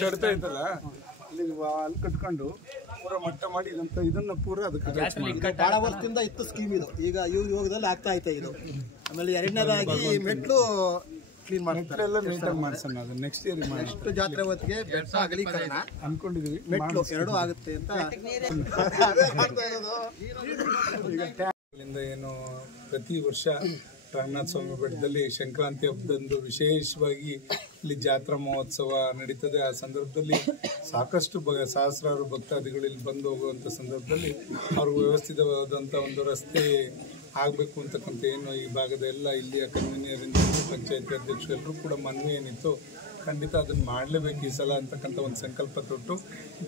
ಚಡ್ತಾ ಇತ್ತಲ್ಲ ಅಲ್ಲಿ ಕಟ್ಕೊಂಡು ಪೂರ ಮಟ್ಟ ಮಾಡಿ ಇದನ್ನ ಪೂರ ಅದಕ್ಕೆ ಬಹಳ ವರ್ಷದಿಂದ ಇತ್ತು ಸ್ಕೀಮ್ ಇದು. ಈಗ ಯೋಗದಲ್ಲಿ ಆಗ್ತಾ ಐತೆ ಇದು. ಆಮೇಲೆ ಎರಡನೇದಾಗಿ ಮೆಟ್ಲು ಕ್ಲೀನ್ ಮಾಡ್ತಾರೆ, ನೀಟಾಗಿ ಮಾಡ್ಸೋಣ. ಅದು ನೆಕ್ಸ್ಟ್ ಇಯರ್ ನೆಕ್ಸ್ಟ್ ಜಾತ್ರೆ ಹೊತ್ತಿಗೆ ಬೆಟ್ಟ ಅಗಲೀಕರಣ ಅನ್ಕೊಂಡಿದೀವಿ. ಮೆಟ್ಲು ಎರಡೂ ಆಗುತ್ತೆ ಅಂತ ಏನು ಪ್ರತಿ ವರ್ಷ ರಂಗನಾಥ ಸ್ವಾಮಿ ಬೆಟ್ಟದಲ್ಲಿ ಸಂಕ್ರಾಂತಿ ಹಬ್ಬದಂದು ವಿಶೇಷವಾಗಿ ಇಲ್ಲಿ ಜಾತ್ರಾ ಮಹೋತ್ಸವ ನಡೀತದೆ. ಆ ಸಂದರ್ಭದಲ್ಲಿ ಸಾಕಷ್ಟು ಸಹಸ್ರಾರು ಭಕ್ತಾದಿಗಳು ಇಲ್ಲಿ ಬಂದು ಹೋಗುವಂಥ ಸಂದರ್ಭದಲ್ಲಿ ಅವ್ರಿಗೆ ವ್ಯವಸ್ಥಿತವಾದಂಥ ಒಂದು ರಸ್ತೆ ಆಗಬೇಕು ಅಂತಕ್ಕಂಥ ಏನು ಈ ಭಾಗದ ಎಲ್ಲ ಇಲ್ಲಿಯ ಕನ್ವೀನಿಯರಿಂದ ಪಂಚಾಯತಿ ಅಧ್ಯಕ್ಷರು ಎಲ್ಲರೂ ಕೂಡ ಮನವಿ ಏನಿತ್ತು, ಖಂಡಿತ ಅದನ್ನು ಮಾಡಲೇಬೇಕು ಈ ಸಲ ಅಂತಕ್ಕಂಥ ಒಂದು ಸಂಕಲ್ಪ ತೊಟ್ಟು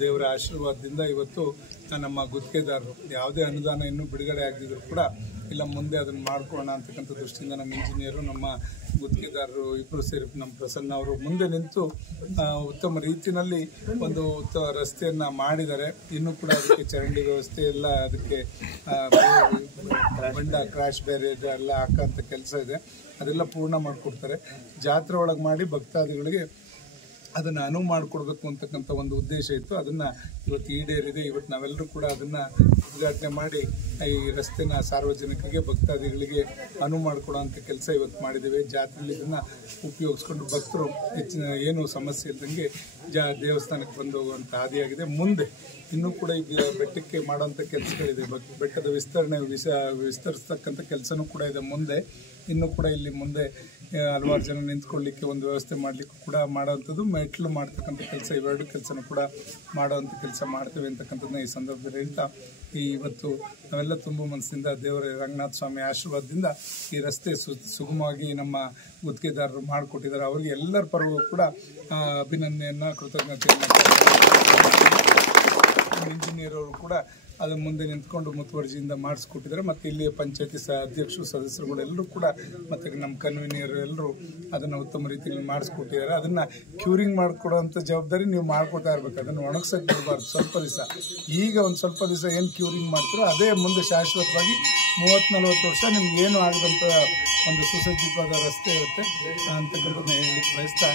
ದೇವರ ಆಶೀರ್ವಾದದಿಂದ ಇವತ್ತು ನಮ್ಮ ಗುತ್ತಿಗೆದಾರರು ಯಾವುದೇ ಅನುದಾನ ಇನ್ನೂ ಬಿಡುಗಡೆ ಆಗದಿದ್ರು ಕೂಡ ಇಲ್ಲ ಮುಂದೆ ಅದನ್ನು ಮಾಡ್ಕೊಳ್ಳೋಣ ಅಂತಕ್ಕಂಥ ದೃಷ್ಟಿಯಿಂದ ನಮ್ಮ ಇಂಜಿನಿಯರು ನಮ್ಮ ಗುತ್ತಿಗೆದಾರರು ಇಬ್ಬರು ಸೇರಿ ನಮ್ಮ ಪ್ರಸನ್ನ ಅವರು ಮುಂದೆ ನಿಂತು ಉತ್ತಮ ರೀತಿಯಲ್ಲಿ ಒಂದು ರಸ್ತೆಯನ್ನು ಮಾಡಿದ್ದಾರೆ. ಇನ್ನೂ ಕೂಡ ಅದಕ್ಕೆ ಚರಂಡಿ ವ್ಯವಸ್ಥೆ ಎಲ್ಲ ಅದಕ್ಕೆ ಬಂಡ ಕ್ರಾಶ್ ಬ್ಯಾರಿಯರ್ ಎಲ್ಲ ಹಾಕೋಂಥ ಕೆಲಸ ಇದೆ. ಅದೆಲ್ಲ ಪೂರ್ಣ ಮಾಡಿಕೊಡ್ತಾರೆ. ಜಾತ್ರೆ ಒಳಗೆ ಮಾಡಿ ಭಕ್ತಾದಿಗಳಿಗೆ ಅದನ್ನು ಅನುವು ಮಾಡಿಕೊಡ್ಬೇಕು ಅಂತಕ್ಕಂಥ ಒಂದು ಉದ್ದೇಶ ಇತ್ತು. ಅದನ್ನು ಇವತ್ತು ಈಡೇರಿದೆ. ಇವತ್ತು ನಾವೆಲ್ಲರೂ ಕೂಡ ಅದನ್ನು ಉದ್ಘಾಟನೆ ಮಾಡಿ ಈ ರಸ್ತೆನ ಸಾರ್ವಜನಿಕರಿಗೆ ಭಕ್ತಾದಿಗಳಿಗೆ ಅನುವು ಮಾಡಿಕೊಡುವಂಥ ಕೆಲಸ ಇವತ್ತು ಮಾಡಿದ್ದೇವೆ. ಜಾತ್ರೆಯಲ್ಲಿ ಇದನ್ನು ಉಪಯೋಗಿಸ್ಕೊಂಡು ಭಕ್ತರು ಹೆಚ್ಚಿನ ಏನು ಸಮಸ್ಯೆ ಇದ್ದಂಗೆ ದೇವಸ್ಥಾನಕ್ಕೆ ಬಂದು ಹೋಗುವಂಥ ಹಾದಿಯಾಗಿದೆ. ಮುಂದೆ ಇನ್ನೂ ಕೂಡ ಈ ಬೆಟ್ಟಕ್ಕೆ ಮಾಡುವಂಥ ಕೆಲಸಗಳಿದೆ. ಬೆಟ್ಟದ ವಿಸ್ತರಿಸ್ತಕ್ಕಂಥ ಕೆಲಸನೂ ಕೂಡ ಇದೆ. ಮುಂದೆ ಇನ್ನೂ ಕೂಡ ಇಲ್ಲಿ ಮುಂದೆ ಹಲವಾರು ಜನ ನಿಂತ್ಕೊಳ್ಳಿಕ್ಕೆ ಒಂದು ವ್ಯವಸ್ಥೆ ಮಾಡಲಿಕ್ಕೂ ಕೂಡ ಮಾಡೋವಂಥದ್ದು, ಮೆಟ್ಲು ಮಾಡ್ತಕ್ಕಂಥ ಕೆಲಸ, ಇವೆರಡು ಕೆಲಸನೂ ಕೂಡ ಮಾಡೋವಂಥ ಕೆಲಸ ಮಾಡ್ತೇವೆ ಅಂತಕ್ಕಂಥದ್ದನ್ನ ಈ ಸಂದರ್ಭದಲ್ಲಿ ಹೇಳ್ತಾ, ಇವತ್ತು ನಾವೆಲ್ಲ ತುಂಬ ಮನಸ್ಸಿಂದ ದೇವರ ರಂಗನಾಥ ಸ್ವಾಮಿ ಆಶೀರ್ವಾದದಿಂದ ಈ ರಸ್ತೆ ಸುಗಮವಾಗಿ ನಮ್ಮ ಗುತ್ತಿಗೆದಾರರು ಮಾಡಿಕೊಟ್ಟಿದ್ದಾರೆ. ಅವರಿಗೆ ಎಲ್ಲರ ಪರವೂ ಕೂಡ ಅಭಿನಂದನೆಯನ್ನು, ಕೃತಜ್ಞತೆಯನ್ನು. ಇಂಜಿನಿಯರ್ ಅವರು ಕೂಡ ಅದನ್ನು ಮುಂದೆ ನಿಂತ್ಕೊಂಡು ಮುತುವರ್ಜಿಯಿಂದ ಮಾಡಿಸ್ಕೊಟ್ಟಿದ್ದಾರೆ. ಮತ್ತು ಇಲ್ಲಿ ಪಂಚಾಯತಿ ಅಧ್ಯಕ್ಷರು, ಸದಸ್ಯರುಗಳು ಎಲ್ಲರೂ ಕೂಡ ಮತ್ತು ನಮ್ಮ ಕನ್ವೀನಿಯರ್ ಎಲ್ಲರೂ ಅದನ್ನು ಉತ್ತಮ ರೀತಿಯಲ್ಲಿ ಮಾಡಿಸ್ಕೊಟ್ಟಿದ್ದಾರೆ. ಅದನ್ನು ಕ್ಯೂರಿಂಗ್ ಮಾಡಿಕೊಡುವಂಥ ಜವಾಬ್ದಾರಿ ನೀವು ಮಾಡ್ಕೊತಾ ಇರಬೇಕು. ಅದನ್ನು ಒಣಗ್ಸಕ್ಕೆ ಬಿಡಬಾರ್ದು. ಸ್ವಲ್ಪ ದಿವಸ ಈಗ ಒಂದು ಸ್ವಲ್ಪ ದಿವಸ ಏನು ಕ್ಯೂರಿಂಗ್ ಮಾಡ್ತೀರೋ ಅದೇ ಮುಂದೆ ಶಾಶ್ವತವಾಗಿ 30-40 ವರ್ಷ ನಿಮ್ಗೆ ಏನು ಆಗದಂಥ ಒಂದು ಸುಸಜ್ಜಿತವಾದ ರಸ್ತೆ ಇರುತ್ತೆ ಅಂತಕ್ಕಂಥದ್ದನ್ನ ಹೇಳಲಿಕ್ಕೆ ಬಯಸ್ತಾ